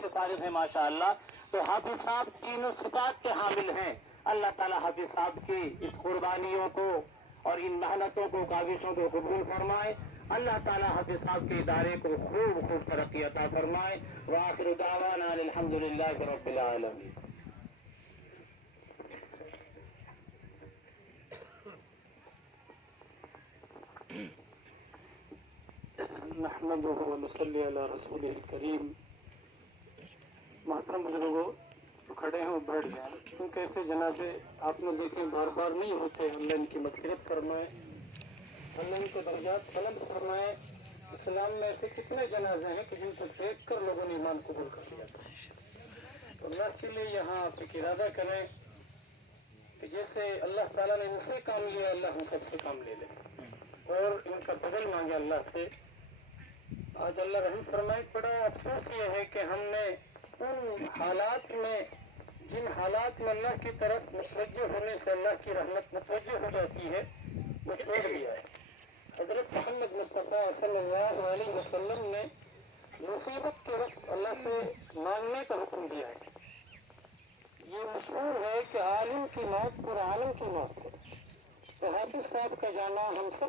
سے فارغ ہیں ماشاءاللہ. تو حافظ صاحب تینوں صفات کے حامل ہیں. اللہ تعالیٰ حافظ صاحب کی اس قربانیوں کو اور ان محنتوں کو کاوشوں کو قبول فرمائے. اللہ تعالیٰ حافظ صاحب کے ادارے کو خوب خوب ترقی عطا فرمائے. وآخر دعوانا الحمدللہ رب العالمین. نحمدہ ونصلی علی رسولہ الکریم. محترم بزرگوں جو کھڑے ہیں وہ بیٹھ جائیں کیونکہ ایسے جنازے آپ نے دیکھیں بار بار نہیں ہوتے. اللہ ان کی مغفرت فرمائے, اللہ ان کو درجات بلند فرمائے. اسلام میں ایسے کتنے جنازے ہیں کہ جن کو دیکھ کر لوگوں نے ایمان قبول کر لیا تھا. تو اللہ کے لیے یہاں آپ ایک ارادہ کریں کہ جیسے اللہ تعالیٰ نے ان سے کام لیا اللہ ہم سب سے کام لے لیں اور ان کا بدل مانگے اللہ سے. آج اللہ رحم فرمائے. بڑا افسوس یہ ہے کہ ہم نے ان حالات میں جن حالات میں اللہ کی طرف متوجہ ہونے سے اللہ کی رحمت متوجہ ہو جاتی ہے وہ چھوڑ دیا ہے. حضرت محمد مصطفیٰ صلی اللہ علیہ وسلم نے مصیبت کے وقت اللہ سے مانگنے کا حکم دیا ہے. یہ مشہور ہے کہ عالم کی موت پر عالم کی موت ہے. تو حافظ صاحب کا جانا ہم سب